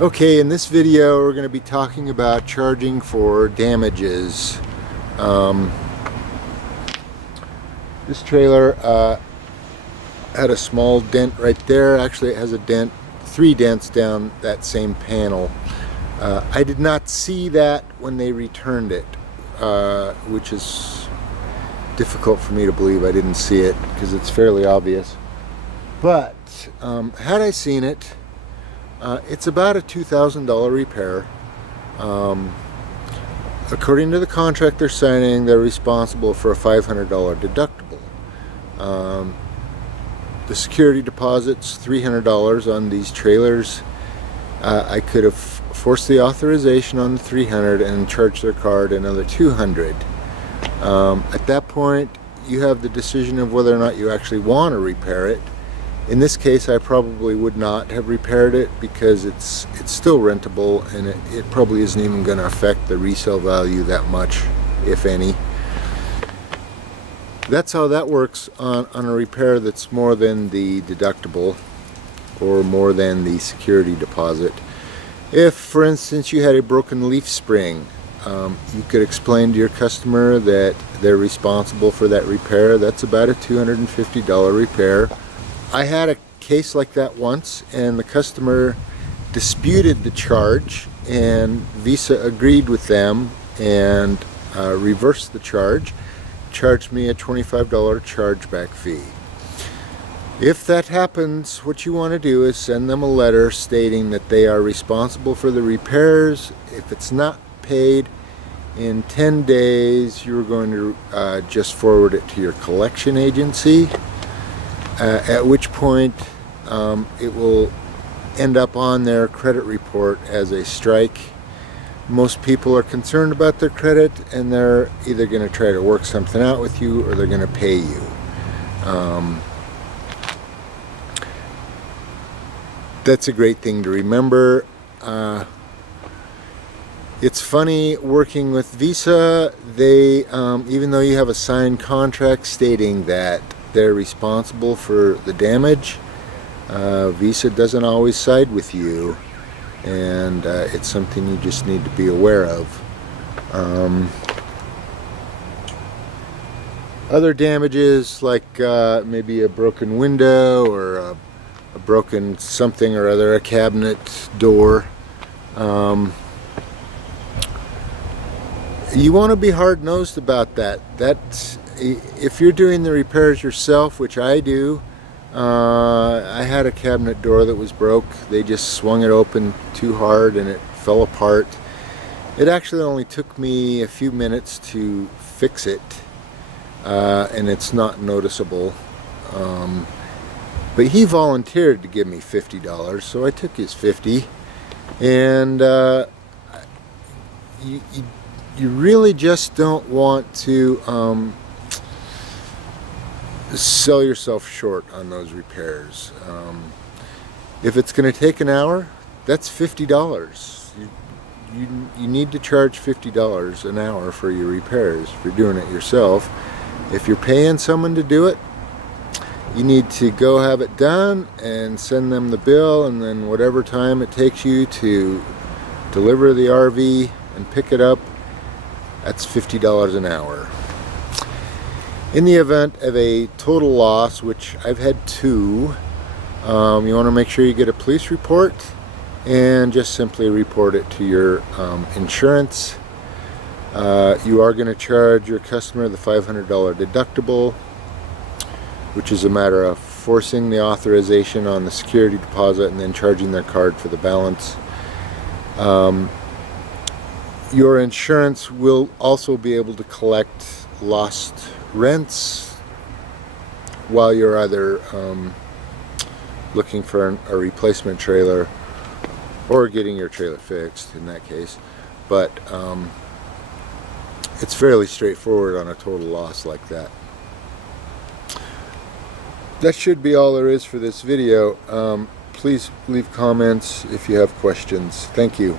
Okay, in this video we're going to be talking about charging for damages. This trailer had a small dent right there. Actually it has a dent, 3 dents down that same panel. I did not see that when they returned it, which is difficult for me to believe I didn't see it because it's fairly obvious. But had I seen it, it's about a $2,000 repair. According to the contract they're signing, they're responsible for a $500 deductible. The security deposit's $300 on these trailers. I could have forced the authorization on the $300 and charged their card another $200. At that point, you have the decision of whether or not you actually want to repair it. In this case, I probably would not have repaired it because it's still rentable, and it probably isn't even going to affect the resale value that much, if any. That's how that works on a repair that's more than the deductible or more than the security deposit. If, for instance, you had a broken leaf spring, you could explain to your customer that they're responsible for that repair. That's about a $250 repair. I had a case like that once, and the customer disputed the charge, and Visa agreed with them and reversed the charge, charged me a $25 chargeback fee. If that happens, what you want to do is send them a letter stating that they are responsible for the repairs. If it's not paid in 10 days, you're going to just forward it to your collection agency. At which point it will end up on their credit report as a strike. Most people are concerned about their credit, and they're either going to try to work something out with you or they're going to pay you. That's a great thing to remember. It's funny working with Visa. They, even though you have a signed contract stating that they're responsible for the damage, Visa doesn't always side with you, and it's something you just need to be aware of. Other damages, like maybe a broken window or a broken something or other, a cabinet door, you want to be hard-nosed about that. If you're doing the repairs yourself, which I do, I had a cabinet door that was broke. They just swung it open too hard and it fell apart. It actually only took me a few minutes to fix it, and it's not noticeable. But he volunteered to give me $50, so I took his $50. And you really just don't want to sell yourself short on those repairs. If it's going to take an hour, that's $50. You need to charge $50 an hour for your repairs if you're doing it yourself. If you're paying someone to do it, you need to go have it done and send them the bill, and then whatever time it takes you to deliver the RV and pick it up, that's $50 an hour. In the event of a total loss, which I've had 2, you want to make sure you get a police report and just simply report it to your insurance. You are going to charge your customer the $500 deductible, which is a matter of forcing the authorization on the security deposit and then charging their card for the balance. Your insurance will also be able to collect lost rents while you're either looking for a replacement trailer or getting your trailer fixed in that case. But it's fairly straightforward on a total loss like that. That should be all there is for this video. Please leave comments if you have questions. Thank you.